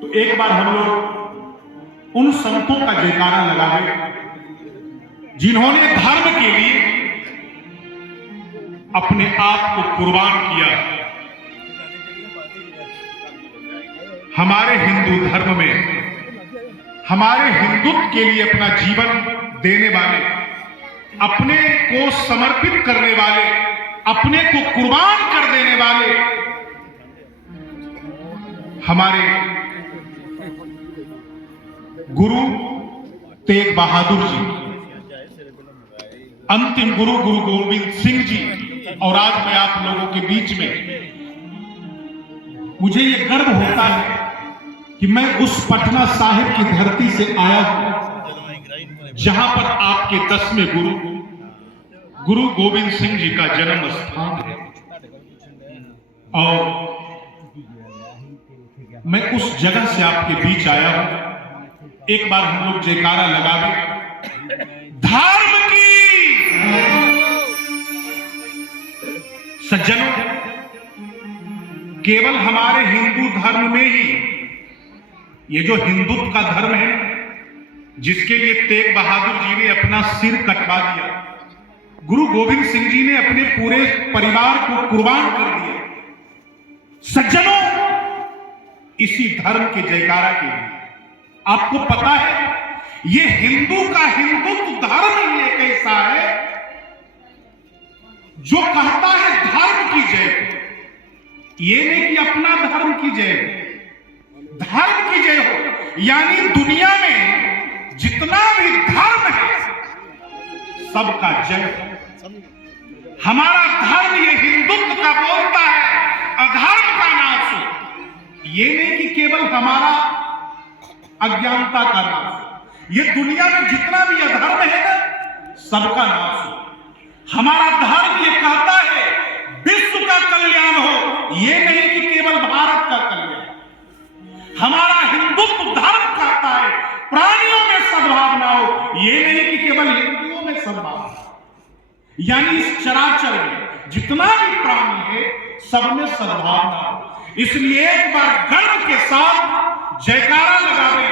तो एक बार हम लोग उन संतों का जयकारा लगावे जिन्होंने धर्म के लिए अपने आप को कुर्बान किया। हमारे हिंदू धर्म में हमारे हिंदुत्व के लिए अपना जीवन देने वाले, अपने को समर्पित करने वाले, अपने को कुर्बान कर देने वाले हमारे गुरु तेग बहादुर जी, अंतिम गुरु गुरु गोविंद सिंह जी। और आज मैं आप लोगों के बीच में, मुझे ये गर्व होता है कि मैं उस पटना साहिब की धरती से आया हूं जहां पर आपके 10वें गुरु गुरु गोविंद सिंह जी का जन्म स्थान है। और मैं उस जगह से आपके बीच आया हूं। एक बार हम लोग जयकारा लगावे धर्म की। सज्जनों, केवल हमारे हिंदू धर्म में ही ये जो हिंदुत्व का धर्म है, जिसके लिए तेग बहादुर जी ने अपना सिर कटवा दिया, गुरु गोविंद सिंह जी ने अपने पूरे परिवार को कुर्बान कर दिया। सज्जनों, इसी धर्म के जयकारा के लिए आपको पता है ये हिंदू का हिंदुत्व धर्म ही एक ऐसा है जो कहता है धर्म की जय। ये नहीं कि अपना धर्म की जय, धर्म की जय हो। यानी दुनिया में जितना भी धर्म है सबका जय। हमारा धर्म ये हिंदुत्व का बोलता है अधर्म का नाश हो। ये नहीं कि केवल हमारा अज्ञानता का नाश हो, ये दुनिया में जितना भी अधर्म है ना सबका नाश हो। हमारा धर्म ये कहता है विश्व का कल्याण हो, ये नहीं कि केवल भारत का कल्याण। हमारा हिंदुत्व धर्म कहता है प्राणियों में सद्भावना हो, ये नहीं कि केवल हिंदुओं में सद्भावना। यानी इस चराचर में जितना भी प्राणी है सब में सद्भावना हो। इसलिए एक बार गर्व के साथ जयकारा लगावे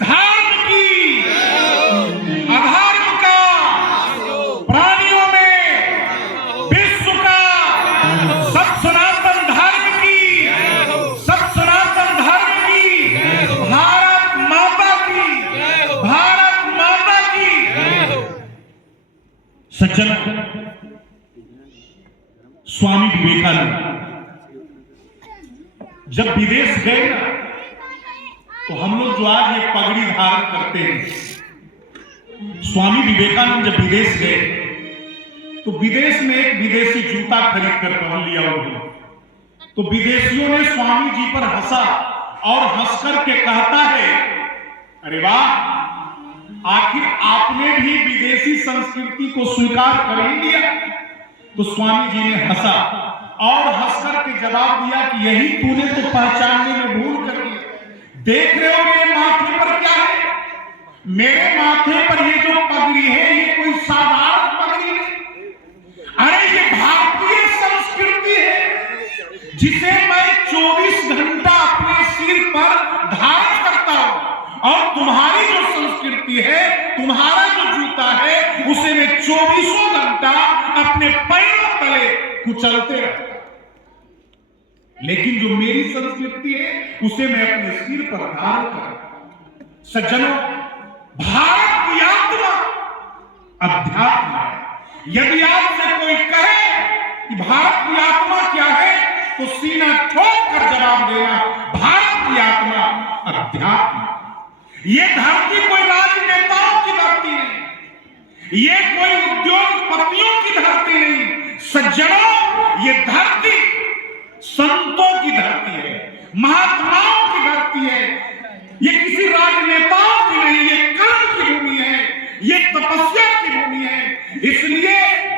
धर्म की, अधर्म का, प्राणियों में विश्व का, सब सनातन धर्म की, सब सनातन धर्म की, भारत माता की, भारत माता की। सज्जन, स्वामी विवेकानंद जब विदेश गए ना, तो हम लोग जो आज ये पगड़ी धारण करते हैं, स्वामी विवेकानंद जब विदेश गए तो विदेश में एक विदेशी जूता खरीद कर पहन लिया उन्होंने। तो विदेशियों ने स्वामी जी पर हंसा और हंस कर के कहता है, अरे वाह, आखिर आपने भी विदेशी संस्कृति को स्वीकार कर ही लिया। तो स्वामी जी ने हंसा और हंसकर के जवाब दिया कि यही तूने तो पहचानने में भूल कर दिया। देख रहे हो मेरे माथे पर क्या है? मेरे माथे पर ये जो पगड़ी है ये कोई साधारण पगड़ी नहीं, अरे ये भारतीय संस्कृति है जिसे मैं 24 घंटा अपने सिर पर धारण करता हूं। और तुम्हारी जो संस्कृति है, तुम्हारा जो जूता है, उसे मैं 24 घंटा अपने पैरों तले कुचलते रहता। लेकिन जो मेरी संस्कृति है उसे मैं अपने सिर पर धारण करता। सज्जनों, भारत की आत्मा अध्यात्म है। यदि आपसे कोई कहे कि भारत की आत्मा क्या है, तो सीना ठोक कर जवाब देना, भारत की आत्मा अध्यात्म। ये धरती कोई राजनेताओं की धरती नहीं, ये कोई उद्योगपतियों की धरती नहीं। सज्जनों, ये धरती संतों की धरती है, महात्माओं की धरती है। ये किसी राजनेताओं की नहीं, ये कर्म की भूमि है, ये तपस्या की भूमि है। इसलिए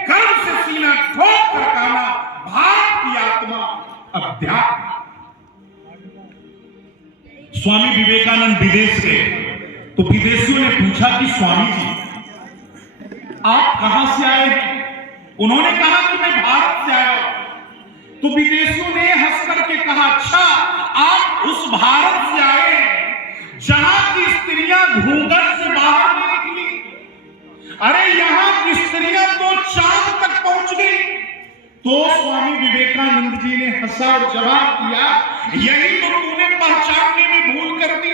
गर्व से सीना ठोक कर कहना, भारत की आत्मा अध्यात्म। स्वामी विवेकानंद विदेश गए तो विदेशियों ने पूछा कि स्वामी जी आप कहां से आए हैं? उन्होंने कहा कि मैं भारत से आया हूं। तो विदेशियों ने हंस करके कहा, अच्छा आप उस भारत से आए हैं भूगर्भ से बाहर नहीं निकली। अरे यहाँ की स्त्रियां तो चांद तक पहुंच गई। तो स्वामी विवेकानंद जी ने हंसा और जवाब दिया, यही तो तूने पहचानने में भूल कर दी।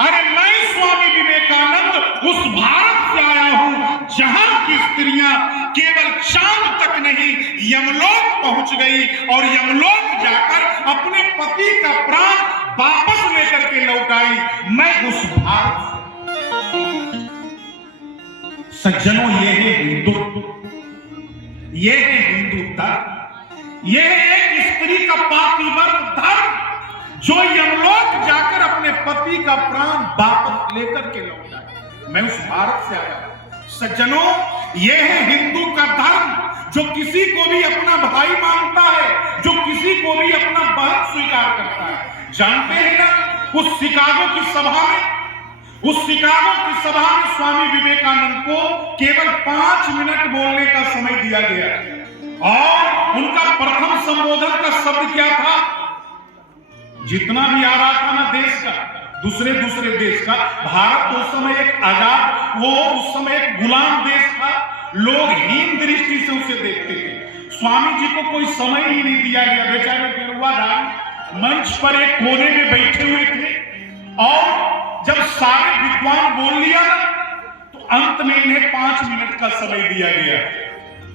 अरे मैं स्वामी विवेकानंद उस भारत से आया हूं जहां की स्त्रियां केवल चांद तक नहीं यमलोक पहुंच गई और यमलोक जाकर अपने पति का प्राण वापस लेकर के लौट आई। मैं उस भारत से। सज्जनों, ये है हिंदू, ये है हिंदू धर्म, ये है एक स्त्री का पातिव्रत धर्म जो यमलोक जाकर अपने पति का प्राण वापस लेकर के लौट आए। मैं उस भारत से आया हूं। सज्जनों, ये है हिंदू का धर्म जो किसी को भी अपना भाई मानता है, जो किसी को भी अपना बहन स्वीकार करता है। जानते हैं ना, उस शिकागो की सभा में, उस शिकागो की सभा में स्वामी विवेकानंद को केवल 5 मिनट बोलने का समय दिया गया और उनका प्रथम संबोधन का शब्द क्या था? जितना भी आ रहा था ना देश का, दूसरे देश का, भारत तो उस समय एक आजाद, वो उस समय एक गुलाम देश था। लोग हीन दृष्टि से उसे देखते थे। स्वामी जी को कोई समय ही नहीं दिया गया। बेचारे बेरुआदार मंच पर एक कोने में बैठे हुए थे और जब सारे विद्वान बोल लिया ना तो अंत में इन्हें 5 मिनट का समय दिया गया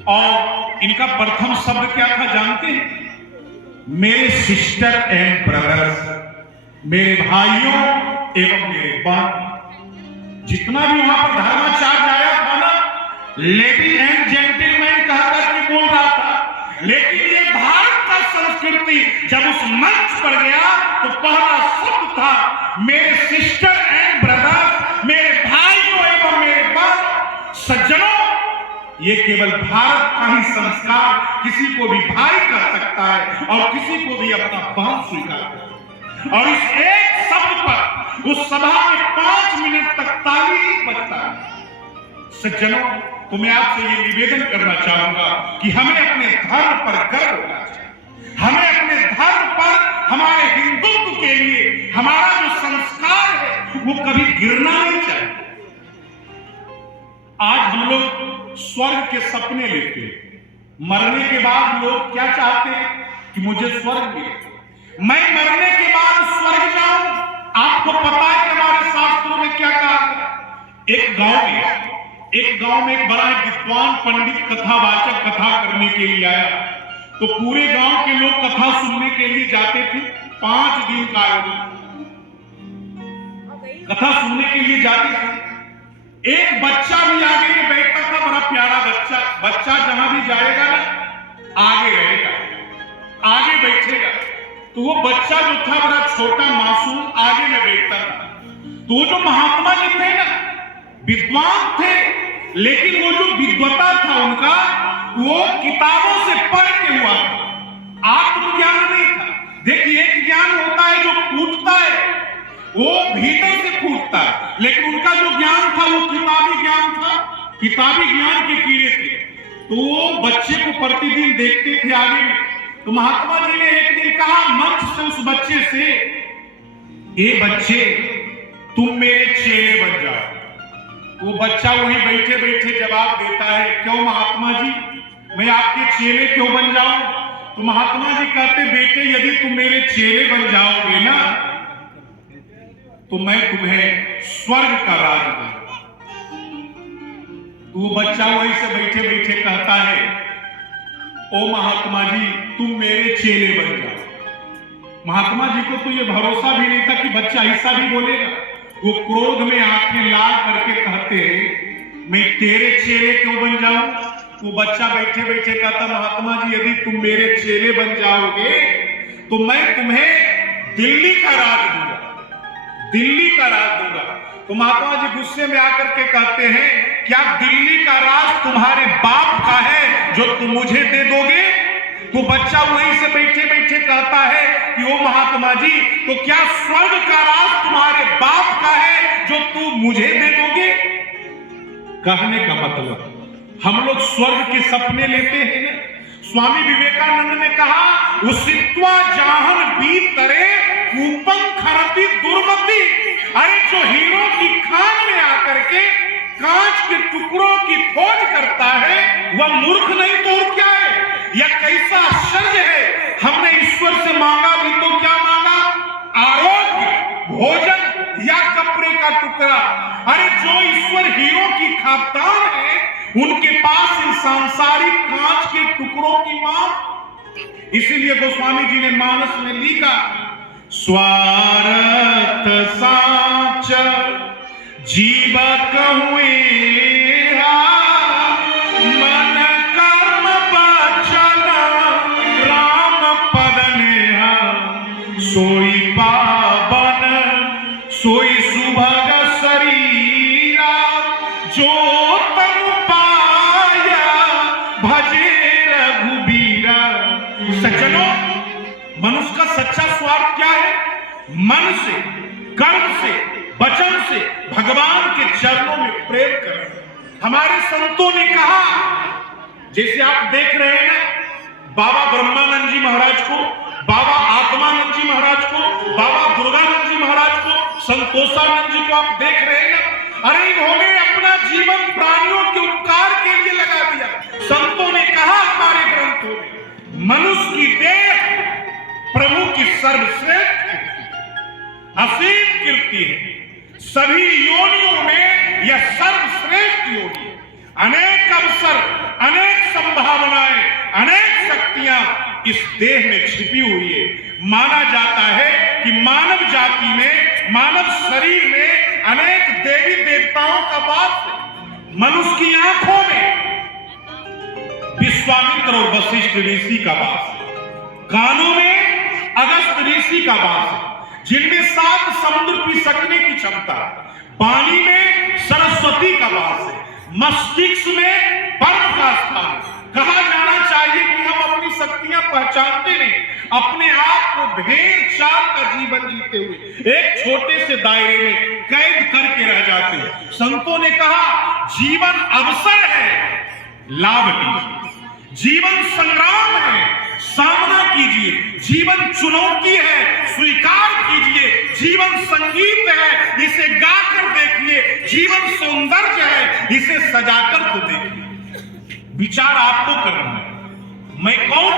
और इनका प्रथम शब्द क्या था जानते हैं? मेरे सिस्टर एंड ब्रदर्स, मेरे भाइयों एवं मेरे बहन। जितना भी वहां पर धर्माचार्य आया था ना, लेडी एंड जेंटलमैन कह करके बोल रहा था, लेकिन ये भारत का संस्कृति जब उस मंच पर गया तो पहला शब्द था मेरे सिस्टर एंड ब्रदर्स, मेरे भाइयों एवं मेरे बहन। सज्जनों, ये केवल भारत का ही संस्कार किसी को भी भाई कर सकता है और किसी को भी अपना बहन स्वीकार कर सकता है। और इस एक शब्द पर उस सभा में 5 मिनट तक ताली बजता है। सज्जनों, तो मैं आपसे ये निवेदन करना चाहूंगा कि हमें अपने धर्म पर गर्व होना चाहिए। हमें अपने धर्म पर, हमारे हिंदुत्व के लिए हमारा जो संस्कार है वो कभी गिरना नहीं चाहिए। आज हम लोग स्वर्ग के सपने लेते हैं। मरने के बाद लोग क्या चाहते हैं कि मुझे स्वर्ग मिले, मैं मरने के बाद स्वर्ग जाऊं। आपको पता है कि हमारे शास्त्रों में क्या कहा है? एक गांव में एक बड़ा विद्वान पंडित कथावाचक कथा करने के लिए आया। तो पूरे गांव के लोग कथा सुनने के लिए जाते थे। 5 दिन का आयोजन, कथा सुनने के लिए जाते थे। एक बच्चा भी आगे में बैठता था, बड़ा प्यारा बच्चा। बच्चा जहां भी जाएगा ना आगे रहेगा, आगे बैठेगा। तो वो बच्चा जो था बड़ा छोटा मासूम आगे में बैठता था। तो जो महात्मा जी थे ना, विद्वान थे, लेकिन वो जो विद्वता था उनका वो किताबों से पढ़ के हुआ था, आत्मज्ञान नहीं था। देखिए, एक ज्ञान होता है जो फूटता है, वो भीतर से फूटता है, लेकिन उनका जो ज्ञान था वो किताबी ज्ञान था, किताबी ज्ञान के कीड़े थे। तो वो बच्चे को प्रतिदिन देखते थे आगे में। तो महात्मा जी ने एक दिन कहा मंच से उस बच्चे से, ए बच्चे, तुम मेरे चेले बन जाओ। वो बच्चा वहीं बैठे बैठे जवाब देता है, क्यों महात्मा जी, मैं आपके चेले क्यों बन जाऊं? तो महात्मा जी कहते, बेटे, यदि तुम मेरे चेले बन जाओगे ना तो मैं तुम्हें स्वर्ग का राज दूंगा। तो वो बच्चा वहीं से बैठे बैठे कहता है, ओ महात्मा जी, तुम मेरे चेले बन जाओ। महात्मा जी को तो ये भरोसा भी नहीं था कि बच्चा ऐसा भी बोलेगा। वो क्रोध में आंखें लाल करके कहते हैं, मैं तेरे चेले क्यों बन जाऊं? वो बच्चा बैठे बैठे कहता, महात्मा जी, यदि तुम मेरे चेले बन जाओगे तो मैं तुम्हें दिल्ली का राज दूंगा, दिल्ली का राज दूंगा। तो महात्मा जी गुस्से में आकर के कहते हैं, क्या दिल्ली का राज तुम्हारे बाप का है जो तुम मुझे दे दोगे? तो बच्चा वहीं से बैठे बैठे कहता है कि ओ महात्मा जी, तो क्या स्वर्ग का राज तुम्हारे बाप का है जो तू मुझे दे दोगे? कहने का मतलब, हम लोग स्वर्ग के सपने लेते हैं ना। स्वामी विवेकानंद ने कहा, उसित्वा जाहन बीतरे कूपम खरती दुर्मति, अरे जो हीरो की खान में आकर के कांच के टुकड़ों की खोज करता है वह मूर्ख नहीं तो और क्या है। यह कैसा आश्चर्य है, हमने ईश्वर से मांगा भी तो क्या मांगा, आरोग्य, भोजन या कपड़े का टुकड़ा। अरे जो ईश्वर हीरो की खातान है उनके पास इन सांसारिक कांच के टुकड़ों की मांग। इसीलिए गोस्वामी जी ने मानस में लिखा, स्वार्थ साच जीव कहुए मन कर्म बचन राम पद नेहा, सोई पावन सोई सुभग शरीरा, जो तनु पाया भजे रघुबीरा। सज्जनों, मनुष्य का सच्चा स्वार्थ क्या है, मन से, कर्म से, वचन से भगवान के चरणों में प्रेम करना। हमारे संतों ने कहा, जैसे आप देख रहे हैं ना, बाबा ब्रह्मानंद जी महाराज को, बाबा आत्मानंद जी महाराज को, बाबा दुर्गानंद जी महाराज को, संतोषानंद जी को आप देख रहे हैं ना, अरे इन्होंने अपना जीवन प्राणियों के उपकार के लिए लगा दिया। संतों ने कहा हमारे ग्रंथों में, मनुष्य की देह प्रभु की सर्वश्रेष्ठ असीम कीर्ति है, सभी योनियों में यह सर्वश्रेष्ठ योनि है। अनेक अवसर, अनेक संभावनाएं, अनेक शक्तियां इस देह में छिपी हुई है। माना जाता है कि मानव जाति में, मानव शरीर में अनेक देवी देवताओं का वास है। मनुष्य की आंखों में विश्वामित्र और वशिष्ठ ऋषि का वास है, कानों में अगस्त ऋषि का वास है जिनमें 7 समुद्र पी सकने की क्षमता है, पानी में सरस्वती का वास है, मस्तिष्क में परम का स्थान। कहा जाना चाहिए कि हम अपनी शक्तियां पहचानते नहीं, अपने आप को भेड़ चाल का जीवन जीते हुए एक छोटे से दायरे में कैद करके रह जाते हैं। संतों ने कहा, जीवन अवसर है, लाभ लीजिए। जीवन संग्राम है, सामना कीजिए। जीवन चुनौती है, स्वीकार कीजिए। जीवन संगीत है, इसे गाकर देखिए। जीवन सौंदर्य है, इसे सजाकर तो देखिए। विचार आपको करना है, मैं कौन,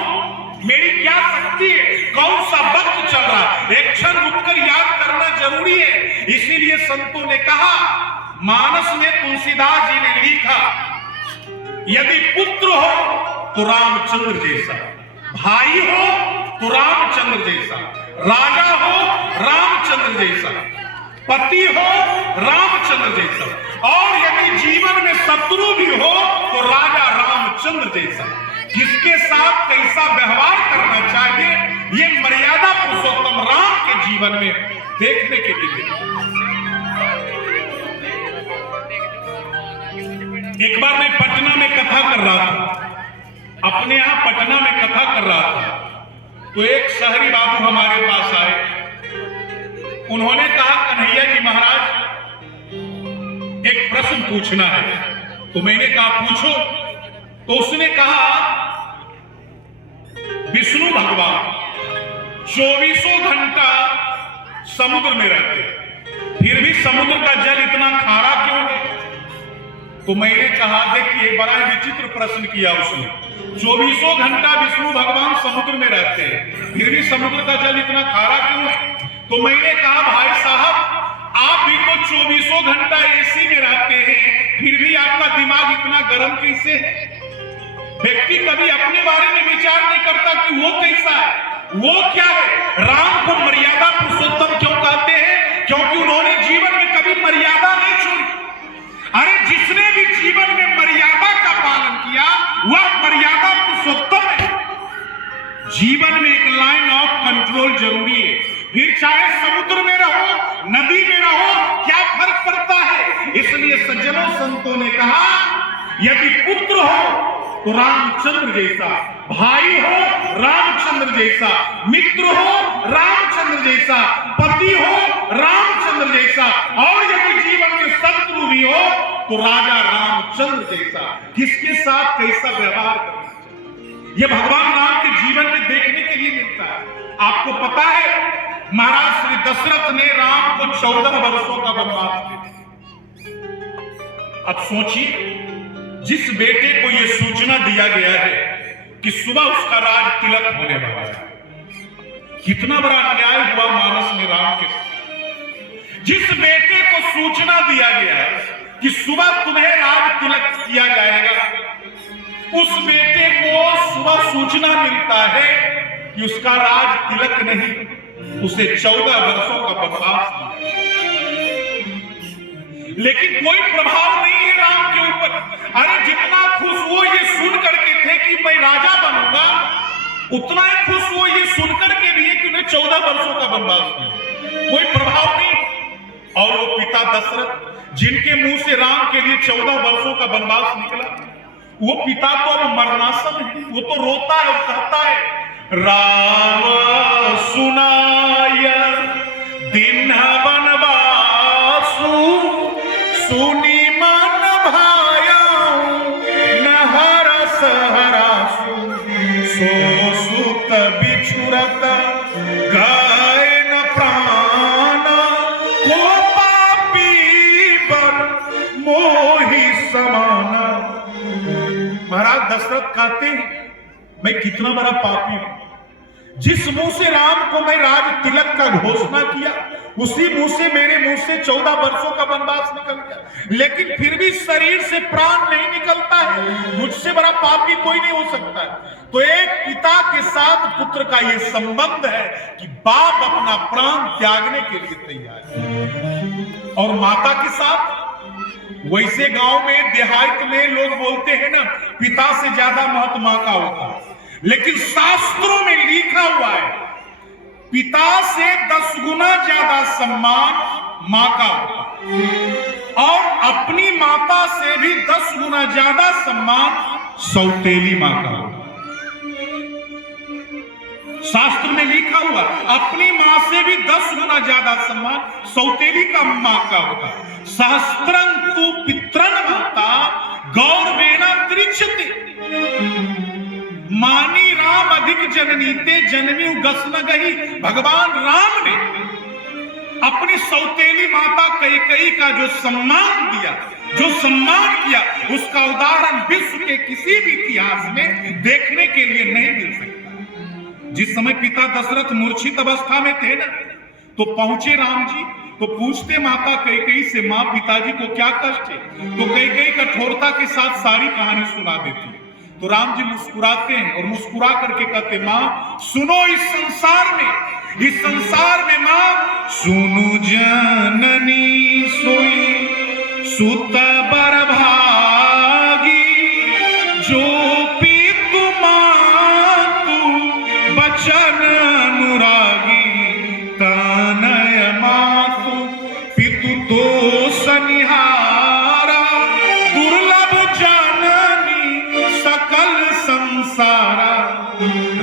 मेरी क्या शक्ति है, कौन सा वक्त चल रहा है, एक क्षण रुककर याद करना जरूरी है। इसीलिए संतों ने कहा, मानस में तुलसीदास जी ने लिखा, यदि पुत्र हो तो रामचंद्र जैसा, भाई हो तो रामचंद्र जैसा, राजा हो रामचंद्र जैसा, पति हो रामचंद्र जैसा, और यदि जीवन में शत्रु भी हो तो राजा रामचंद्र जैसा। किसके साथ कैसा व्यवहार करना चाहिए, ये मर्यादा पुरुषोत्तम राम के जीवन में देखने के लिए। एक बार मैं पटना में कथा कर रहा था, अपने यहां पटना में कथा कर रहा था, तो एक शहरी बाबू हमारे पास आए। उन्होंने कहा, कन्हैया जी महाराज एक प्रश्न पूछना है। तो मैंने कहा पूछो। तो उसने कहा, विष्णु भगवान 24 घंटा समुद्र में रहते, फिर भी समुद्र का जल इतना खारा क्यों है? तो मैंने कहा, देखिए बड़ा ही विचित्र प्रश्न किया उसने। 24 घंटा विष्णु भगवान समुद्र में रहते हैं, फिर भी समुद्र का जल इतना खारा क्यों है? तो मैंने कहा, भाई साहब आप भी तो 24 घंटा एसी में रहते हैं, फिर भी आपका दिमाग इतना गर्म कैसे है? व्यक्ति कभी अपने बारे में विचार नहीं करता कि वो कैसा है, वो क्या है। राम को मर्यादा पुरुषोत्तम क्यों कहते हैं? क्योंकि उन्होंने जीवन में कभी मर्यादा नहीं छोड़ी। अरे जिसने भी जीवन में मर्यादा का पालन किया वह मर्यादा पुरुषोत्तम है। जीवन में एक लाइन ऑफ कंट्रोल जरूरी है, फिर चाहे समुद्र में रहो, नदी में रहो, क्या फर्क पड़ता है। इसलिए सज्जनों संतों ने कहा, यदि पुत्र हो तो रामचंद्र जैसा, भाई हो रामचंद्र जैसा, मित्र हो रामचंद्र जैसा, पति हो रामचंद्र जैसा, और यदि जीवन में शत्रु भी हो तो राजा रामचंद्र जैसा। किसके साथ कैसा व्यवहार करना चाहिए, यह भगवान राम के जीवन में देखने के लिए मिलता है। आपको पता है महाराज श्री दशरथ ने राम को 14 वर्षों का वनवास दिया। अब सोचिए, जिस बेटे को यह सूचना दिया गया है कि सुबह उसका राज तिलक होने वाला है, कितना बड़ा अन्याय हुआ मानस में राम के साथ। जिस बेटे को सूचना दिया गया है कि सुबह तुम्हें राज तिलक किया जाएगा, उस बेटे को सुबह सूचना मिलता है कि उसका राज तिलक नहीं, उसे 14 वर्षों का वनवास दिया। लेकिन कोई प्रभाव नहीं है राम के ऊपर। अरे जितना खुश वो ये सुन करके थे कि मैं राजा बनूंगा, उतना ही खुश वो ये सुनकर के लिए कि उन्हें 14 वर्षों का वनवास दिया, कोई प्रभाव नहीं। और वो पिता दशरथ जिनके मुंह से राम के लिए 14 वर्षों का वनवास निकला, वो पिता तो अब मरणासन है, वो तो रोता है और कहता है, राम सुनाय दिन वनवासु सुनी मन भायाऊं न हरस हरासु सो सुत बिछुरत गए न प्राण को पापी बर मोहि समाना। महाराज दशरथ कहते हैं, मैं कितना बड़ा पापी हूं, जिस मुंह से राम को मैं राज तिलक का घोषणा किया, उसी मुंह से मेरे मुंह से 14 वर्षों का वनवास निकल गया, लेकिन फिर भी शरीर से प्राण नहीं निकलता है। मुझसे बड़ा पापी कोई नहीं हो सकता है। तो एक पिता के साथ पुत्र का यह संबंध है कि बाप अपना प्राण त्यागने के लिए तैयार है। और माता के साथ वैसे गांव में देहात में लोग बोलते हैं ना, पिता से ज्यादा महत्व मां का होता है, लेकिन शास्त्रों में लिखा हुआ है पिता से 10 गुना ज्यादा सम्मान मां का होता है, और अपनी माता से भी 10 गुना ज्यादा सम्मान सौतेली मां का होता है। शास्त्र में लिखा हुआ अपनी मां से भी 10 गुना ज्यादा सम्मान सौतेली का मां का होता है। सहस्त्रं तु पित्रन माता गौरवेण त्रिच्छति, मानी राम अधिक जननी ते जननी गस न गही। भगवान राम ने अपनी सौतेली माता कैकेयी का जो सम्मान दिया, जो सम्मान किया, उसका उदाहरण विश्व के किसी भी इतिहास में देखने के लिए नहीं मिल सकता। जिस समय पिता दशरथ मूर्छित अवस्था में थे ना, तो पहुंचे राम जी, तो पूछते माता कैकेयी से, मां पिताजी को क्या कष्ट है? तो कैकेयी कठोरता के साथ सारी कहानी सुना देती। तो राम जी मुस्कुराते हैं और मुस्कुरा करके कहते, मां सुनो, इस संसार में मां सुनु जननी सोई सुत बर भागी, जो पितु मातु बचन अनुरागी, तनय मातु पितु तो सनिहारा, दुर्लभ जननी सकल संसारा।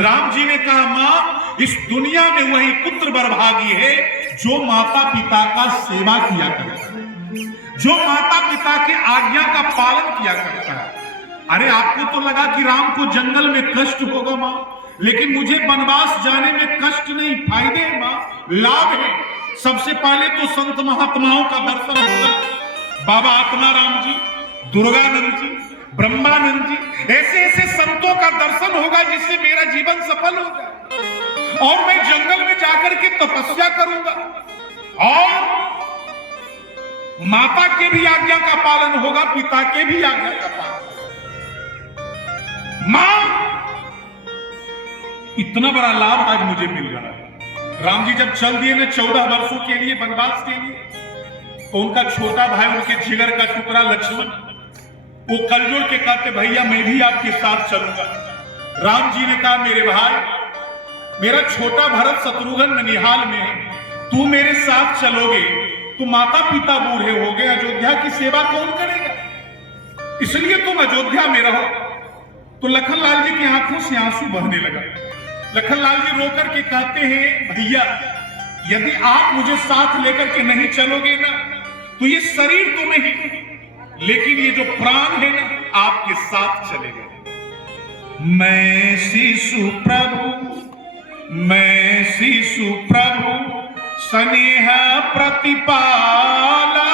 राम जी ने कहा, मां इस दुनिया में वही पुत्र बरभागी है जो माता पिता का सेवा किया करता है, जो माता पिता के आज्ञा का पालन किया करता है। अरे आपको तो लगा कि राम को जंगल में कष्ट होगा मां, लेकिन मुझे वनवास जाने में कष्ट नहीं, फायदे हैं मां, लाभ है। सबसे पहले तो संत महात्माओं का दर्शन होगा, बाबा आत्माराम जी, दुर्गानंद जी, ब्रह्मानंद जी, ऐसे ऐसे संतों का दर्शन होगा जिससे मेरा जीवन सफल होगा, और मैं जंगल में जाकर के तपस्या करूंगा, और माता के भी आज्ञा का पालन होगा, पिता के भी आज्ञा का पालन। मां, इतना बड़ा लाभ आज मुझे मिल रहा है। राम जी जब चल दिए ना 14 वर्षों के लिए वनवास के लिए, तो उनका छोटा भाई, उनके जिगर का टुकड़ा लक्ष्मण, वो कलजोड़ के कहते, भैया मैं भी आपके साथ चलूंगा। राम जी ने कहा, मेरे भाई, मेरा छोटा भरत शत्रुघ्न ननिहाल में है, तू मेरे साथ चलोगे तो माता पिता बूढ़े हो गए, अयोध्या की सेवा कौन करेगा, इसलिए तुम अयोध्या में रहो। तो लखनलाल जी की आंखों से आंसू बहने लगा। लखनलाल जी रोकर के कहते हैं, भैया यदि आप मुझे साथ लेकर के नहीं चलोगे ना, तो ये शरीर तो नहीं, लेकिन ये जो प्राण है ना, आपके साथ चलेगा। मैं शिशु प्रभु स्नेह प्रतिपाला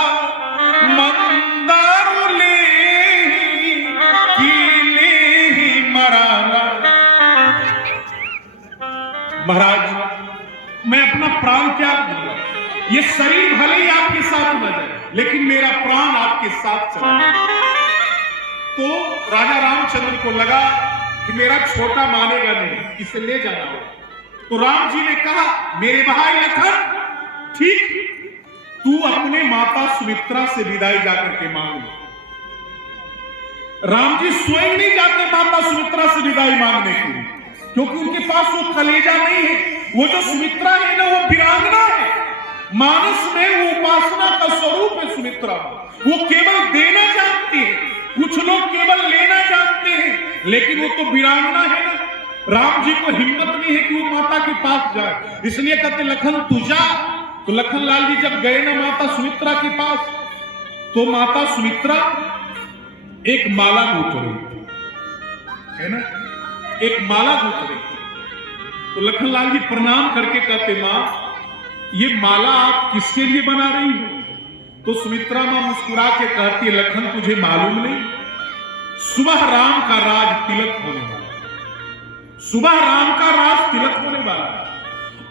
मंदारुले कीले मराला। महाराज, मैं अपना प्राण त्याग दूंगा, ये शरीर भले ही आपके साथ न जाए, लेकिन मेरा प्राण आपके साथ चला। तो राजा रामचंद्र को लगा कि मेरा छोटा मानेगा नहीं, इसे ले जाना होगा। तो राम जी ने कहा, मेरे भाई लखन, ठीक, तू अपने माता सुमित्रा से विदाई जाकर के मांग ले। राम जी स्वयं नहीं जाते माता सुमित्रा से विदाई मांगने के लिए, क्योंकि उनके पास वो कलेजा नहीं है। वो जो सुमित्रा है ना, वो वीरांगना है। मानस में वो उपासना का स्वरूप है सुमित्रा। वो केवल देना जानती है, कुछ लोग केवल लेना जानते हैं, लेकिन वो तो वीरांगना है ना। राम जी को हिम्मत नहीं है कि वो माता के पास जाए, इसलिए कहते लखन तू जा। तो लखन लाल जी जब गए ना माता सुमित्रा के पास, तो माता सुमित्रा एक माला गूंथ रही थी, है ना, एक माला गूंथ रही थी। तो लखन लाल जी प्रणाम करके कहते, मां ये माला आप किसके लिए बना रही हो? तो सुमित्रा मां मुस्कुरा के कहती है, लखन तुझे मालूम नहीं, सुबह राम का राज तिलक होने वाला है, सुबह राम का राज तिलक होने वाला है,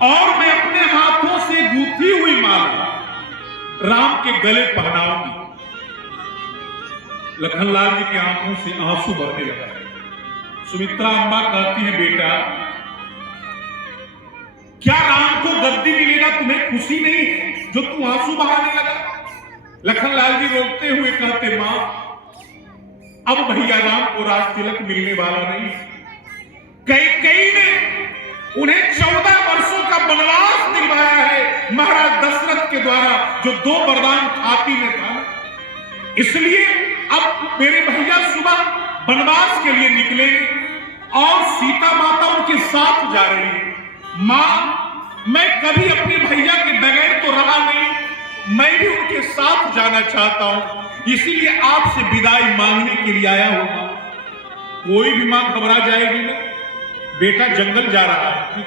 और मैं अपने हाथों से गूंथी हुई माला राम के गले पहनाऊंगी। लखनलाल जी की आंखों से आंसू बहने लगा। सुमित्रा अम्मा कहती है, बेटा क्या राम को गद्दी मिलेगा, तुम्हें खुशी नहीं है जो तू आंसू बहाने लगा? लखनलाल जी रोकते हुए कहते, मां अब भैया राम को राज तिलक मिलने वाला नहीं। कैकेयी ने उन्हें 14 वर्षों का वनवास दिलवाया है महाराज दशरथ के द्वारा, जो 2 वरदान खाती में था। इसलिए अब मेरे भैया सुबह वनवास के लिए निकले और सीता माता उनके साथ जा रही है। मां मैं कभी अपने भैया के बगैर तो रहा नहीं, मैं भी उनके साथ जाना चाहता हूं, इसीलिए आपसे विदाई मांगने के लिए आया हूं। कोई भी मां घबरा जाएगी ना, बेटा जंगल जा रहा है।